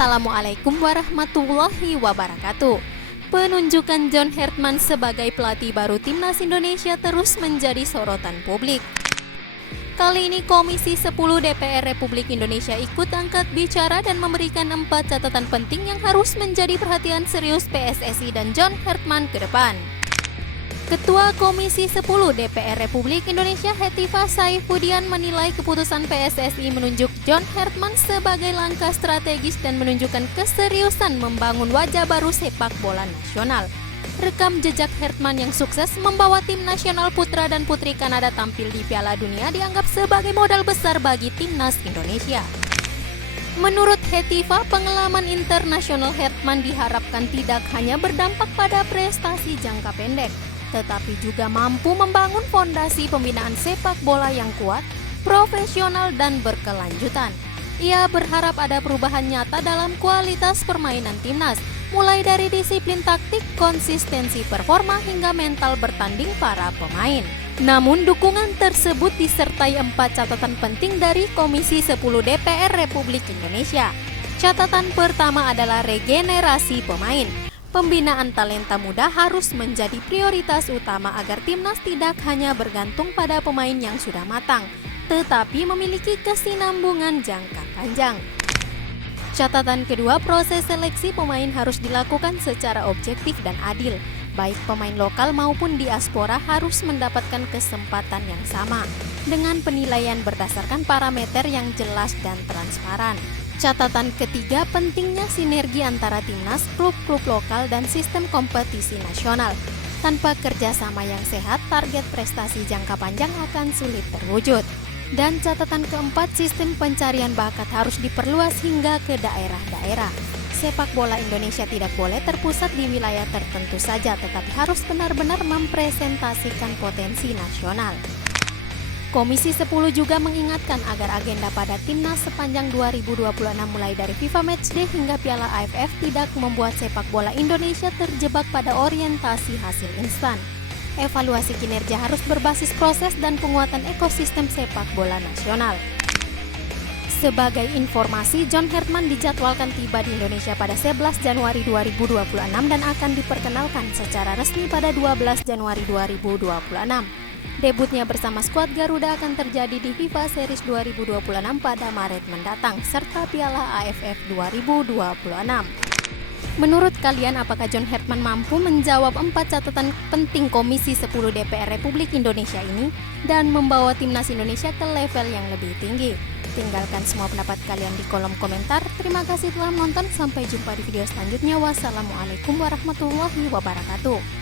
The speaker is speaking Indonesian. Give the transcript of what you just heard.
Assalamualaikum warahmatullahi wabarakatuh. Penunjukan John Hartman sebagai pelatih baru Timnas Indonesia terus menjadi sorotan publik. Kali ini Komisi 10 DPR Republik Indonesia ikut angkat bicara dan memberikan 4 catatan penting yang harus menjadi perhatian serius PSSI dan John Hartman ke depan. Ketua Komisi 10 DPR Republik Indonesia Hetifah Saifuddin menilai keputusan PSSI menunjuk John Hartman sebagai langkah strategis dan menunjukkan keseriusan membangun wajah baru sepak bola nasional. Rekam jejak Hartman yang sukses membawa tim nasional putra dan putri Kanada tampil di Piala Dunia dianggap sebagai modal besar bagi Timnas Indonesia. Menurut Hetifah, pengalaman internasional Hartman diharapkan tidak hanya berdampak pada prestasi jangka pendek, tetapi juga mampu membangun fondasi pembinaan sepak bola yang kuat, profesional, dan berkelanjutan. Ia berharap ada perubahan nyata dalam kualitas permainan timnas, mulai dari disiplin taktik, konsistensi performa, hingga mental bertanding para pemain. Namun dukungan tersebut disertai 4 catatan penting dari Komisi 10 DPR Republik Indonesia. Catatan pertama adalah regenerasi pemain. Pembinaan talenta muda harus menjadi prioritas utama agar timnas tidak hanya bergantung pada pemain yang sudah matang, tetapi memiliki kesinambungan jangka panjang. Catatan kedua, proses seleksi pemain harus dilakukan secara objektif dan adil. Baik pemain lokal maupun diaspora harus mendapatkan kesempatan yang sama, dengan penilaian berdasarkan parameter yang jelas dan transparan. Catatan ketiga, pentingnya sinergi antara timnas, klub-klub lokal, dan sistem kompetisi nasional. Tanpa kerjasama yang sehat, target prestasi jangka panjang akan sulit terwujud. Dan catatan keempat, sistem pencarian bakat harus diperluas hingga ke daerah-daerah. Sepak bola Indonesia tidak boleh terpusat di wilayah tertentu saja, tetapi harus benar-benar mempresentasikan potensi nasional. Komisi 10 juga mengingatkan agar agenda pada timnas sepanjang 2026 mulai dari FIFA Matchday hingga Piala AFF tidak membuat sepak bola Indonesia terjebak pada orientasi hasil instan. Evaluasi kinerja harus berbasis proses dan penguatan ekosistem sepak bola nasional. Sebagai informasi, John Hartman dijadwalkan tiba di Indonesia pada 11 Januari 2026 dan akan diperkenalkan secara resmi pada 12 Januari 2026. Debutnya bersama skuad Garuda akan terjadi di FIFA Series 2026 pada Maret mendatang, serta Piala AFF 2026. Menurut kalian, apakah John Hartman mampu menjawab 4 catatan penting Komisi 10 DPR Republik Indonesia ini dan membawa Timnas Indonesia ke level yang lebih tinggi? Tinggalkan semua pendapat kalian di kolom komentar. Terima kasih telah menonton, sampai jumpa di video selanjutnya. Wassalamualaikum warahmatullahi wabarakatuh.